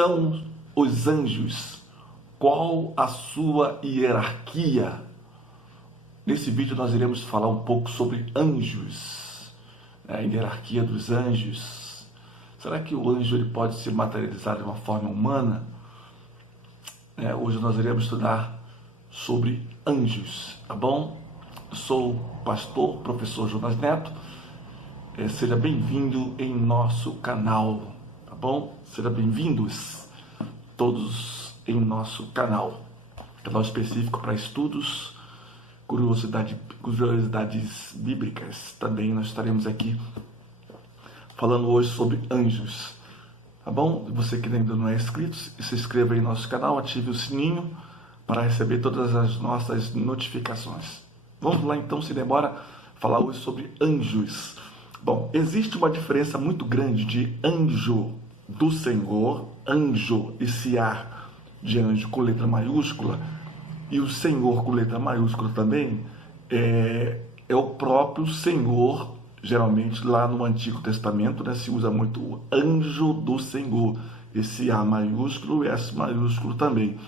são os anjos? Qual a sua hierarquia? Nesse vídeo nós iremos falar um pouco sobre anjos, a hierarquia dos anjos. Será que o anjo ele pode se materializar de uma forma humana? Hoje nós iremos estudar sobre anjos, tá bom? Eu sou o pastor, professor Jonas Neto. Seja bem-vindo em nosso canal, tá bom? Sejam bem-vindos todos em nosso canal específico para estudos, curiosidades bíblicas. Também nós estaremos aqui falando hoje sobre anjos, tá bom? Você que ainda não é inscrito, se inscreva em nosso canal, ative o sininho para receber todas as nossas notificações. Vamos lá então, sem demora, falar hoje sobre anjos. Bom, existe uma diferença muito grande de anjo do Senhor, anjo, esse ar de anjo com letra maiúscula, e o Senhor com letra maiúscula também, é o próprio Senhor. Geralmente lá no Antigo Testamento, se usa muito o anjo do Senhor, esse A maiúsculo e S maiúsculo também,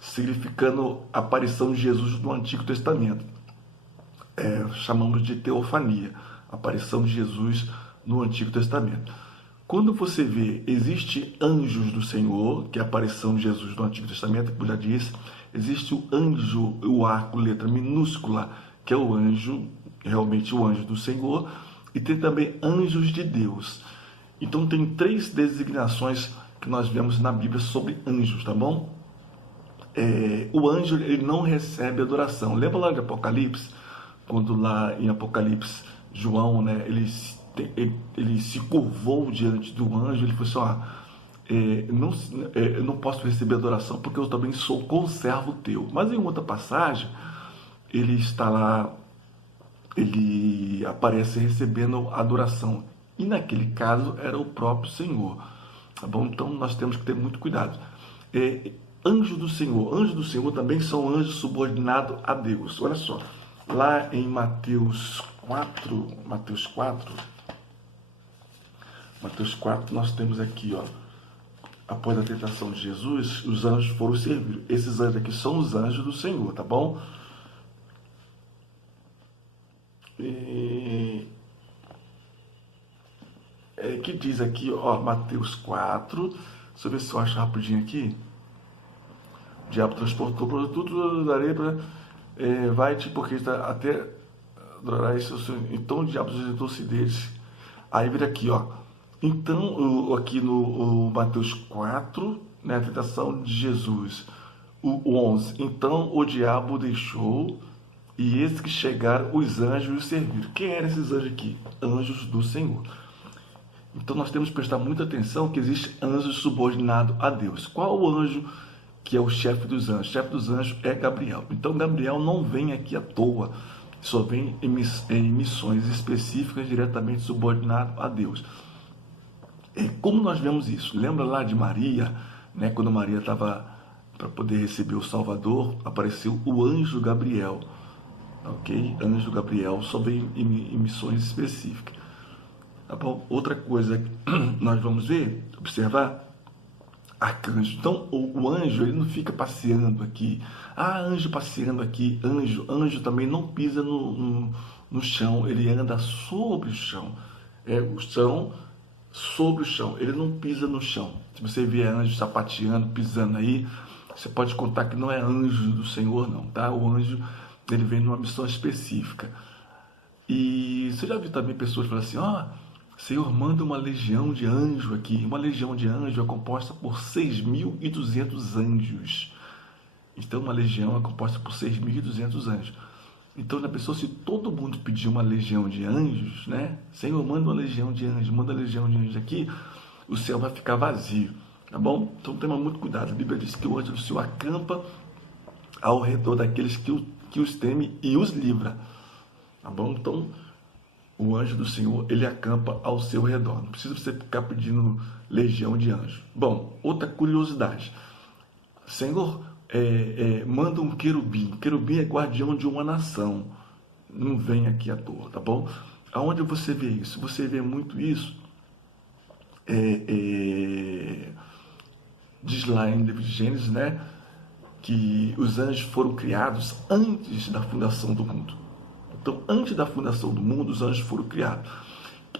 significando a aparição de Jesus no Antigo Testamento. Chamamos de teofania, aparição de Jesus no Antigo Testamento. Quando você vê, existe anjos do Senhor, que é a aparição de Jesus no Antigo Testamento, como já disse, existe o anjo, o A com letra minúscula, que é o anjo, realmente o anjo do Senhor, e tem também anjos de Deus. Então tem três designações que nós vemos na Bíblia sobre anjos, tá bom? O anjo ele não recebe adoração. Lembra lá de Apocalipse? Quando lá em Apocalipse, João, ele se curvou diante do anjo, ele falou assim, eu não posso receber adoração porque eu também sou conservo teu. Mas em outra passagem, ele está lá, ele aparece recebendo adoração. E naquele caso era o próprio Senhor. Tá bom? Então nós temos que ter muito cuidado. Anjo do Senhor também são anjos subordinados a Deus. Olha só, lá em Mateus 4, nós temos aqui, após a tentação de Jesus, os anjos foram servir. Esses anjos aqui são os anjos do Senhor, tá bom? Que diz aqui, Mateus 4, deixa eu ver se eu acho rapidinho aqui. O diabo transportou para tudo da areia, vai-te, porque está até adorar isso. Então o diabo ausentou-se deles. Aí vira aqui, Então, aqui no Mateus 4, a tentação de Jesus, o 11. Então o diabo deixou, e eis que chegaram os anjos e o serviram. Quem eram esses anjos aqui? Anjos do Senhor. Então nós temos que prestar muita atenção que existe anjo subordinado a Deus. Qual o anjo que é o chefe dos anjos? O chefe dos anjos é Gabriel. Então Gabriel não vem aqui à toa, só vem em missões específicas diretamente subordinado a Deus. Como nós vemos isso? Lembra lá de Maria, quando Maria estava para poder receber o Salvador, apareceu o anjo Gabriel. Ok? Anjo Gabriel só vem em missões específicas. Tá bom? Outra coisa que nós vamos ver, observar, arcanjo. Então o anjo ele não fica passeando aqui. Anjo passeando aqui. Anjo também não pisa no chão, ele anda sobre o chão. O chão sobre o chão, ele não pisa no chão. Se você vê anjo sapateando, pisando aí, você pode contar que não é anjo do Senhor não, tá? O anjo ele vem numa missão específica. E você já viu também pessoas falando assim, Senhor, manda uma legião de anjo aqui. Uma legião de anjo é composta por 6.200 anjos. Então uma legião é composta por 6.200 anjos. Então na pessoa, se todo mundo pedir uma legião de anjos, Senhor, manda uma legião de anjos, manda uma legião de anjos aqui, o céu vai ficar vazio, tá bom? Então toma muito cuidado. A Bíblia diz que o anjo do Senhor acampa ao redor daqueles que os teme e os livra, tá bom? Então o anjo do Senhor, ele acampa ao seu redor. Não precisa você ficar pedindo legião de anjos. Bom, outra curiosidade. Senhor, manda um querubim. Querubim é guardião de uma nação. Não vem aqui à toa, tá bom? Aonde você vê isso? Você vê muito isso diz lá em livro de Gênesis, né, que os anjos foram criados antes da fundação do mundo. Então, antes da fundação do mundo, os anjos foram criados.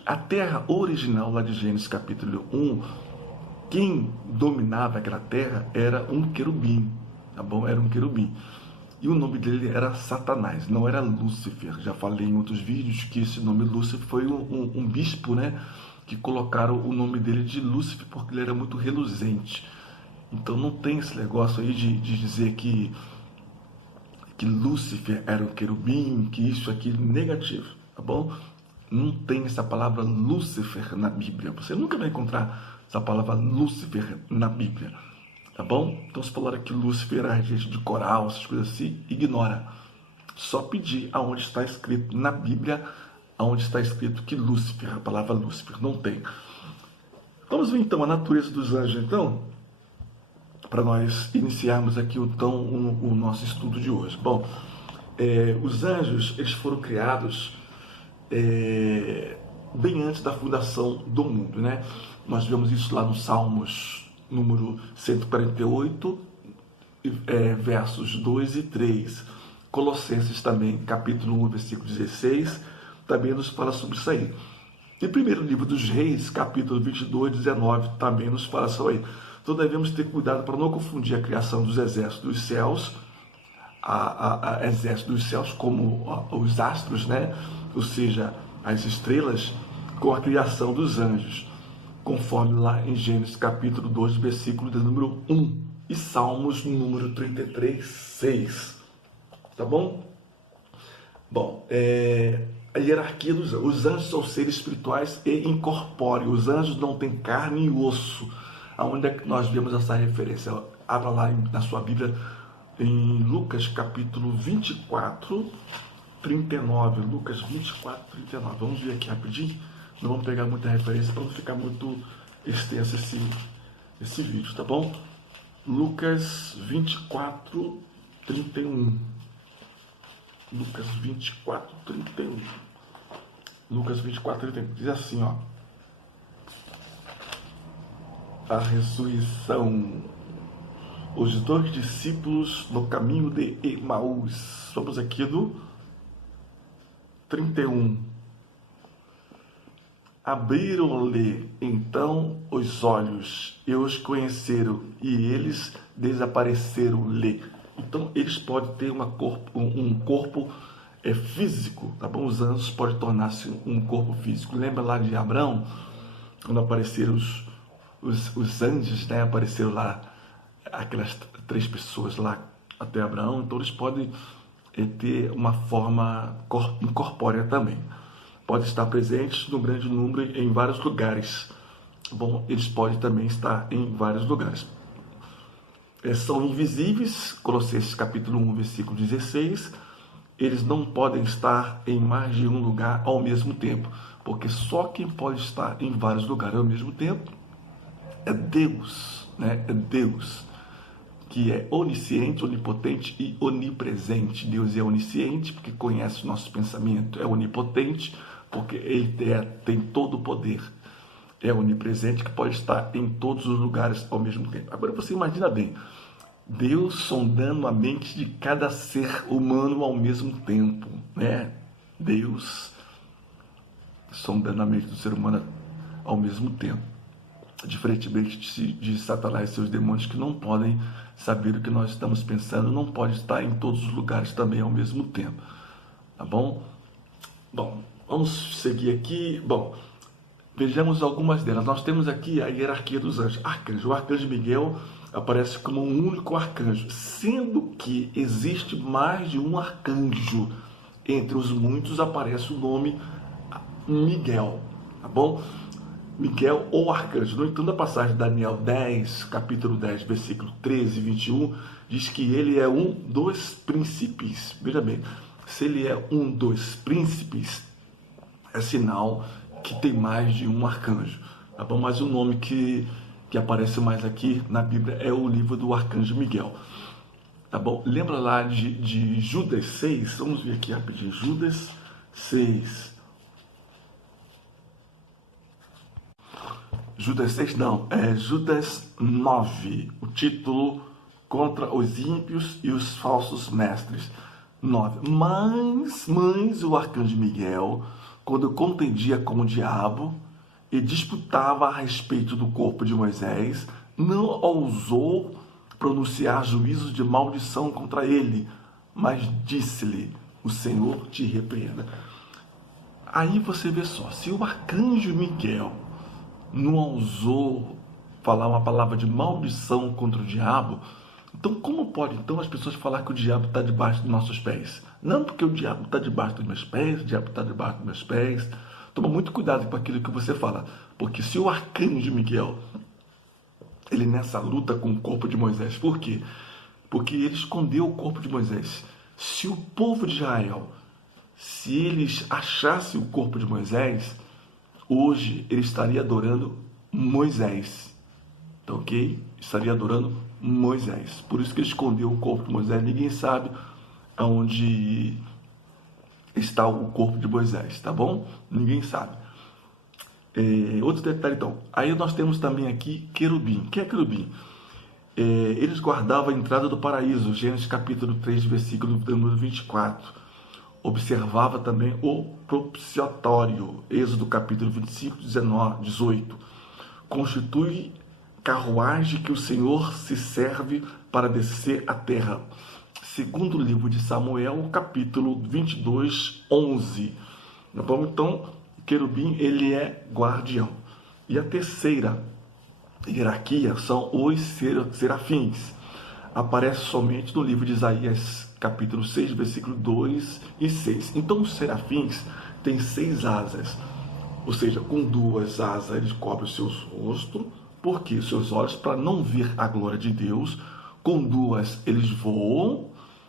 A terra original, lá de Gênesis capítulo 1, quem dominava aquela terra era um querubim, tá bom? Era um querubim. E o nome dele era Satanás, não era Lúcifer. Já falei em outros vídeos que esse nome Lúcifer foi um bispo, né? Que colocaram o nome dele de Lúcifer porque ele era muito reluzente. Então não tem esse negócio aí de dizer que Lúcifer era um querubim, que isso, aquilo, negativo, tá bom? Não tem essa palavra Lúcifer na Bíblia. Você nunca vai encontrar essa palavra Lúcifer na Bíblia. Tá bom? Então, se falar aqui Lúcifer era gente de coral, essas coisas assim, ignora. Só pedir aonde está escrito na Bíblia, aonde está escrito que Lúcifer, a palavra Lúcifer, não tem. Vamos ver então a natureza dos anjos, então, para nós iniciarmos aqui então o nosso estudo de hoje. Bom, os anjos, eles foram criados bem antes da fundação do mundo, né? Nós vemos isso lá no Salmos número 148, versos 2 e 3. Colossenses também, capítulo 1, versículo 16, também nos fala sobre isso aí. E primeiro livro dos Reis, capítulo 22, 19, também nos fala sobre isso aí. Então devemos ter cuidado para não confundir a criação dos exércitos dos céus, a exército dos céus, como os astros, né? Ou seja, as estrelas, com a criação dos anjos, conforme lá em Gênesis capítulo 2, versículo de número 1, e Salmos número 33, 6. Tá bom? Bom, a hierarquia dos anjos. Os anjos são seres espirituais e incorpóreos. Os anjos não têm carne e osso. Aonde é que nós vemos essa referência? Abra lá na sua Bíblia, em Lucas capítulo 24, 39. Lucas 24, 39. Vamos ver aqui rapidinho. Não vamos pegar muita referência para não ficar muito extenso esse vídeo, tá bom? Lucas 24, 31. Lucas 24, 31. Lucas 24, 31. Diz assim, ó. A ressurreição. Os dois discípulos no caminho de Emaús. Vamos aqui no 31. Abriram-lhe então os olhos e os conheceram, e eles desapareceram-lhe. Então eles podem ter um corpo físico, tá bom? Os anjos podem tornar-se um corpo físico. Lembra lá de Abraão, quando apareceram os anjos, né? Apareceram lá aquelas 3 pessoas lá até Abraão. Então eles podem ter uma forma incorpórea também. Pode estar presentes no grande número em vários lugares. Bom, eles podem também estar em vários lugares. São invisíveis, Colossenses capítulo 1, versículo 16. Eles não podem estar em mais de um lugar ao mesmo tempo, porque só quem pode estar em vários lugares ao mesmo tempo é Deus, né? É Deus, que é onisciente, onipotente e onipresente. Deus é onisciente, porque conhece o nosso pensamento. É onipotente, porque Ele tem todo o poder. É onipresente, que pode estar em todos os lugares ao mesmo tempo. Agora você imagina bem, Deus sondando a mente de cada ser humano ao mesmo tempo, né? Deus sondando a mente do ser humano ao mesmo tempo. Diferentemente de Satanás e seus demônios, que não podem saber o que nós estamos pensando, não pode estar em todos os lugares também ao mesmo tempo. Tá bom? Bom, vamos seguir aqui. Bom, vejamos algumas delas. Nós temos aqui a hierarquia dos anjos. Arcanjo. O arcanjo Miguel aparece como um único arcanjo, sendo que existe mais de um arcanjo. Entre os muitos aparece o nome Miguel. Tá bom? Miguel ou arcanjo. No entanto, a passagem de Daniel 10, capítulo 10, versículo 13 e 21, diz que ele é um dos príncipes. Veja bem, se ele é um dos príncipes, é sinal que tem mais de um arcanjo. Tá bom? Mas o nome que aparece mais aqui na Bíblia é o livro do arcanjo Miguel. Tá bom? Lembra lá de Judas 6? Vamos ver aqui rapidinho. Judas 6. Judas 6 não, é Judas 9, o título contra os ímpios e os falsos mestres. 9. Mas o arcanjo Miguel, quando contendia com o diabo e disputava a respeito do corpo de Moisés, não ousou pronunciar juízos de maldição contra ele, mas disse-lhe: o Senhor te repreenda. Aí você vê só, se o arcanjo Miguel não ousou falar uma palavra de maldição contra o diabo, então como pode então as pessoas falar que o diabo está debaixo dos nossos pés? Não, porque o diabo está debaixo dos meus pés, o diabo está debaixo dos meus pés. Toma muito cuidado com aquilo que você fala, porque se o arcanjo Miguel, ele nessa luta com o corpo de Moisés, por quê? Porque ele escondeu o corpo de Moisés. Se o povo de Israel, se eles achassem o corpo de Moisés, hoje ele estaria adorando Moisés, tá ok? Estaria adorando Moisés. Por isso que ele escondeu o corpo de Moisés. Ninguém sabe aonde está o corpo de Moisés, tá bom? Ninguém sabe. Outro detalhe então, aí nós temos também aqui querubim. Quem é querubim? Eles guardavam a entrada do paraíso, Gênesis capítulo 3, versículo número 24. Observava também o propiciatório, Êxodo capítulo 25, 19, 18. Constitui carruagem que o Senhor se serve para descer a terra. Segundo livro de Samuel, capítulo 22, 11. Então, querubim, ele é guardião. E a terceira hierarquia são os serafins. Aparece somente no livro de Isaías, capítulo 6, versículo 2 e 6. Então, os serafins têm 6 asas. Ou seja, com 2 asas eles cobrem os seus rostos, porque os seus olhos, para não ver a glória de Deus. Com 2 eles voam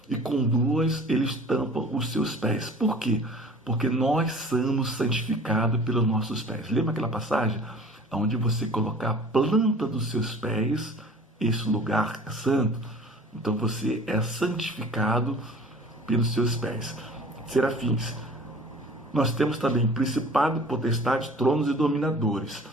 e com 2 eles tampam os seus pés. Por quê? Porque nós somos santificados pelos nossos pés. Lembra aquela passagem onde você colocar a planta dos seus pés, esse lugar é santo? Então você é santificado pelos seus pés. Serafins. Nós temos também principado, potestade, tronos e dominadores.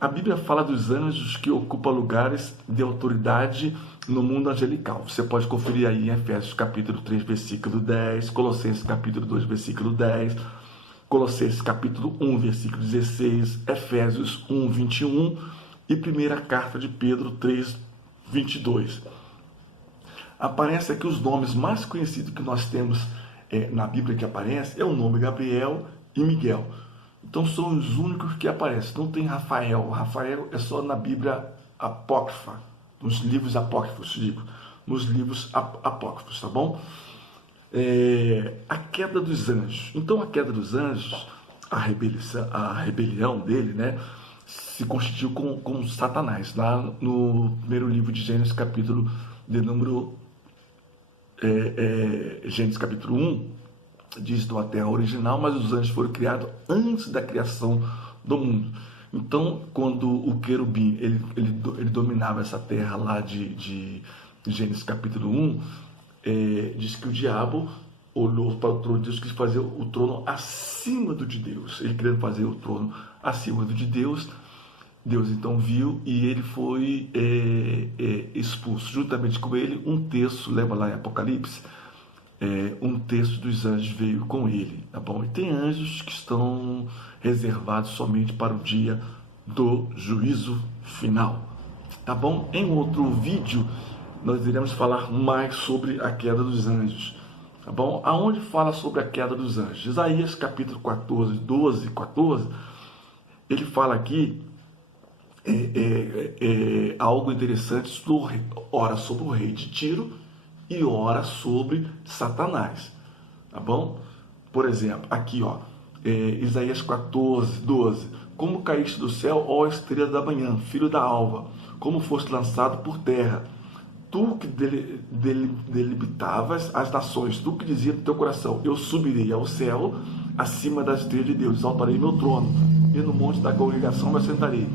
A Bíblia fala dos anjos que ocupam lugares de autoridade no mundo angelical. Você pode conferir aí em Efésios capítulo 3, versículo 10, Colossenses capítulo 2, versículo 10, Colossenses capítulo 1, versículo 16, Efésios 1, 21 e primeira carta de Pedro 3, 22. Aparece aqui os nomes mais conhecidos que nós temos na Bíblia que aparece, é o nome Gabriel e Miguel. Então são os únicos que aparecem. Não tem Rafael. Rafael é só na Bíblia apócrifa, nos livros apócrifos, nos livros apócrifos, tá bom? A queda dos anjos. Então a queda dos anjos, a rebelião dele, né, se constituiu com Satanás. Lá no primeiro livro de Gênesis, capítulo de número Gênesis capítulo 1, diz da terra original, mas os anjos foram criados antes da criação do mundo. Então, quando o querubim ele dominava essa terra lá de Gênesis capítulo 1, diz que o diabo olhou para o trono de Deus, quis fazer o trono acima do de Deus. Ele queria fazer o trono acima do de Deus. Deus então viu e ele foi expulso. Juntamente com ele, um terço, leva lá em Apocalipse, um terço dos anjos veio com ele, tá bom? E tem anjos que estão reservados somente para o dia do juízo final, tá bom? Em outro vídeo, nós iremos falar mais sobre a queda dos anjos, tá bom? Aonde fala sobre a queda dos anjos? Isaías capítulo 14, 12 e 14, ele fala aqui algo interessante, ora sobre o rei de Tiro e ora sobre Satanás, tá bom? Por exemplo, aqui ó, Isaías 14, 12, como caíste do céu, ó estrela da manhã, filho da alva, como foste lançado por terra, tu que delimitavas as nações, tu que dizia no teu coração, eu subirei ao céu, acima das estrelas de Deus, exaltarei meu trono, e no monte da congregação me assentarei,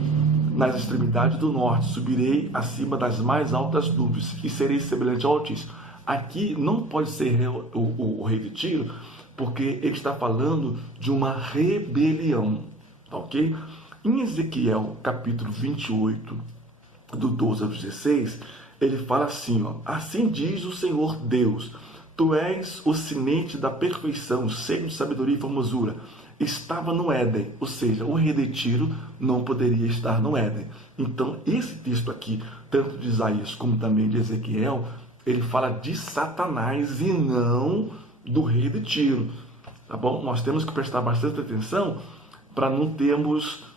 nas extremidades do norte, subirei acima das mais altas nuvens, e serei semelhante ao Altíssimo. Aqui não pode ser o rei de Tiro, porque ele está falando de uma rebelião, tá ok? Em Ezequiel, capítulo 28, do 12 ao 16, ele fala assim, ó, assim diz o Senhor Deus, tu és o sinete da perfeição, cheio de sabedoria e formosura. Estava no Éden, ou seja, o rei de Tiro não poderia estar no Éden. Então, esse texto aqui, tanto de Isaías como também de Ezequiel, ele fala de Satanás e não do rei de Tiro. Tá bom? Nós temos que prestar bastante atenção para não termos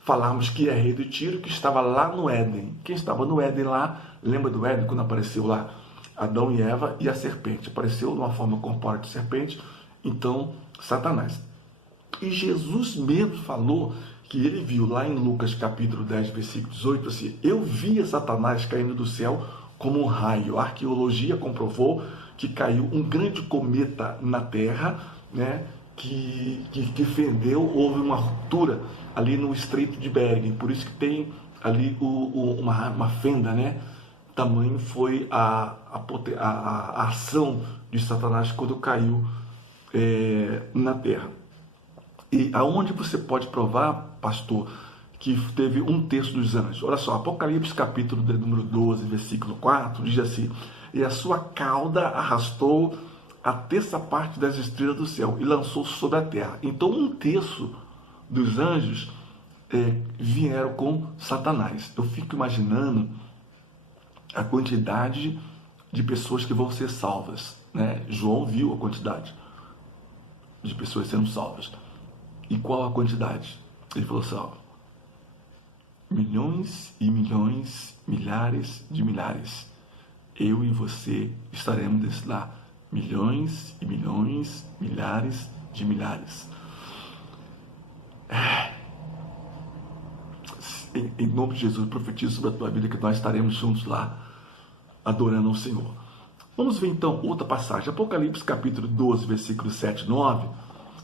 falarmos que é rei de Tiro, que estava lá no Éden. Quem estava no Éden lá, lembra do Éden quando apareceu lá Adão e Eva e a serpente? Apareceu de uma forma corpórea de serpente, então Satanás. E Jesus mesmo falou que ele viu lá em Lucas capítulo 10, versículo 18, assim, eu via Satanás caindo do céu como um raio. A arqueologia comprovou que caiu um grande cometa na Terra, né, que fendeu, houve uma ruptura ali no Estreito de Bering, por isso que tem ali uma fenda, né? Tamanho foi a ação de Satanás quando caiu na Terra. E aonde você pode provar, pastor, que teve um terço dos anjos? Olha só, Apocalipse capítulo de número 12, versículo 4, diz assim, e a sua cauda arrastou a terça parte das estrelas do céu e lançou sobre a terra. Então um terço dos anjos vieram com Satanás. Eu fico imaginando a quantidade de pessoas que vão ser salvas, né? João viu a quantidade de pessoas sendo salvas. E qual a quantidade? Ele falou assim, ó, milhões e milhões, milhares de milhares. Eu e você estaremos desse lá. Milhões e milhões, milhares de milhares. Em nome de Jesus, eu profetizo sobre a tua vida que nós estaremos juntos lá, adorando ao Senhor. Vamos ver então outra passagem, Apocalipse capítulo 12, versículos 7 e 9,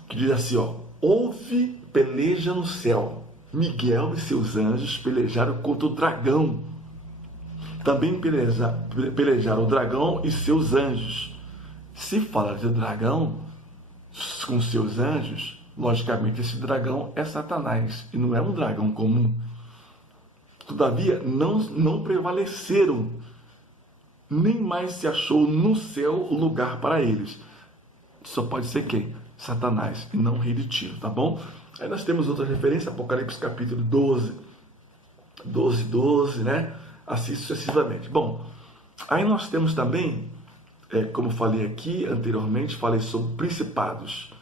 que diz assim, ó, houve peleja no céu, Miguel e seus anjos pelejaram contra o dragão, também pelejaram o dragão e seus anjos. Se fala de dragão com seus anjos, logicamente esse dragão é Satanás, e não é um dragão comum. Todavia, não prevaleceram, nem mais se achou no céu lugar para eles. Só pode ser quem? Satanás, e não rei de Tiro, tá bom? Aí nós temos outra referência, Apocalipse capítulo 12, né? Assim sucessivamente. Bom, aí nós temos também, como falei aqui anteriormente, falei sobre principados.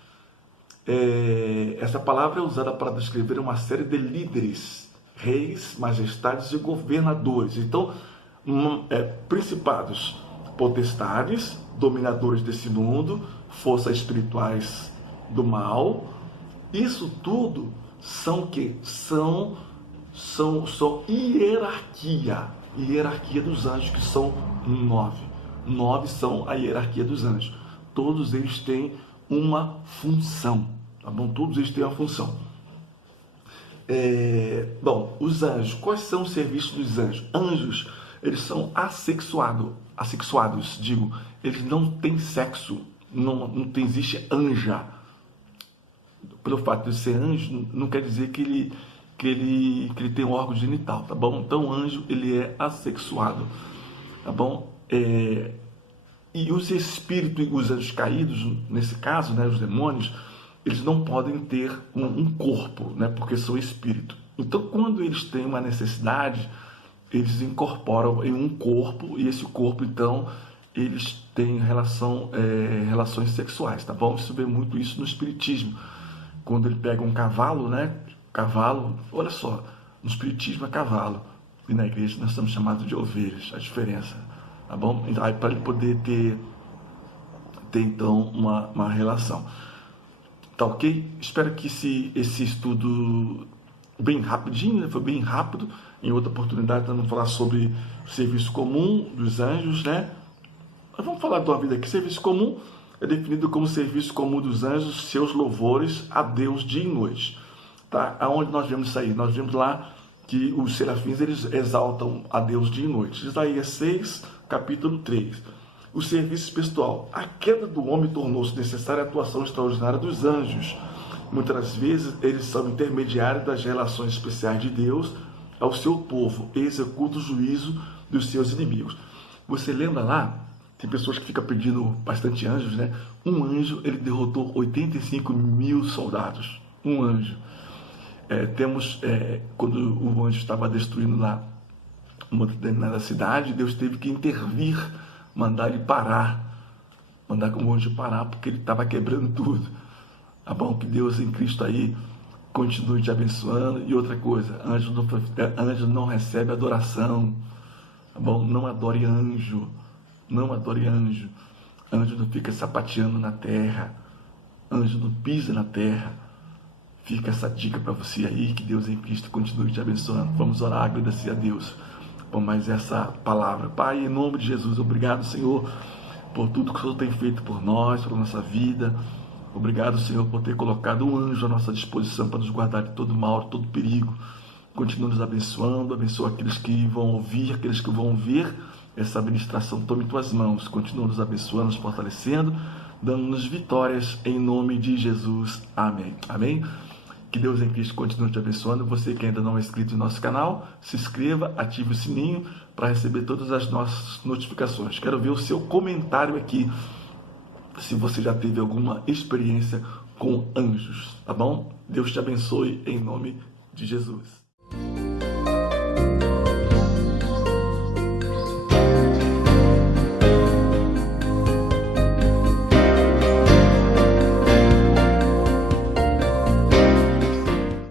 Essa palavra é usada para descrever uma série de líderes, reis, majestades e governadores. Então, principados, potestades, dominadores desse mundo, forças espirituais do mal, isso tudo são que são hierarquia dos anjos, que são 9. 9 são a hierarquia dos anjos. Todos eles têm uma função, tá bom? Todos eles têm uma função. Bom, os anjos, quais são os serviços dos anjos? Anjos, eles são assexuados, digo, eles não têm sexo, não existe anja. Pelo fato de ser anjo, não quer dizer que ele tem um órgão genital, tá bom? Então, anjo, ele é assexuado, tá bom? E os espíritos e os anjos caídos, nesse caso, né, os demônios, eles não podem ter um corpo, né, porque são espírito. Então, quando eles têm uma necessidade, eles incorporam em um corpo, e esse corpo, então, eles têm relações sexuais, tá bom? Você vê muito isso no espiritismo. Quando ele pega um cavalo, né? Cavalo, olha só, no espiritismo é cavalo, e na igreja nós somos chamados de ovelhas, a diferença, tá bom? Então, aí para ele poder ter então uma relação. Tá ok? Espero que esse estudo bem rapidinho, né? Foi bem rápido. Em outra oportunidade nós vamos falar sobre o serviço comum dos anjos, né? Nós vamos falar de uma vida aqui. Serviço comum é definido como serviço comum dos anjos, seus louvores a Deus dia e noite. Tá? Aonde nós vemos isso aí? Nós vemos lá que os serafins, eles exaltam a Deus dia e noite. Isaías 6, capítulo 3. O serviço espiritual. A queda do homem tornou-se necessária a atuação extraordinária dos anjos, Muitas das vezes eles são intermediários das relações especiais de Deus ao seu povo e executam o juízo dos seus inimigos. Você lembra lá? Tem pessoas que ficam pedindo bastante anjos, né? Um anjo, ele derrotou 85 mil soldados. Um anjo. Quando o anjo estava destruindo lá uma determinada cidade, Deus teve que intervir, mandar ele parar. Mandar o anjo parar, porque ele estava quebrando tudo. Tá bom? Que Deus em Cristo aí continue te abençoando. E outra coisa, anjo não recebe adoração. Tá bom? Não adore anjo. Não adore anjo. Anjo não fica sapateando na terra. Anjo não pisa na terra. Fica essa dica para você aí, que Deus em Cristo continue te abençoando. Vamos orar, agradecer a Deus por mais essa palavra. Pai, em nome de Jesus, obrigado, Senhor, por tudo que o Senhor tem feito por nós, por nossa vida. Obrigado, Senhor, por ter colocado um anjo à nossa disposição para nos guardar de todo mal, de todo perigo. Continua nos abençoando, abençoa aqueles que vão ouvir, aqueles que vão ver essa administração. Tome em tuas mãos, continua nos abençoando, nos fortalecendo, dando-nos vitórias em nome de Jesus. Amém. Amém. Que Deus em Cristo continue te abençoando. Você que ainda não é inscrito no nosso canal, se inscreva, ative o sininho para receber todas as nossas notificações. Quero ver o seu comentário aqui, se você já teve alguma experiência com anjos, tá bom? Deus te abençoe em nome de Jesus.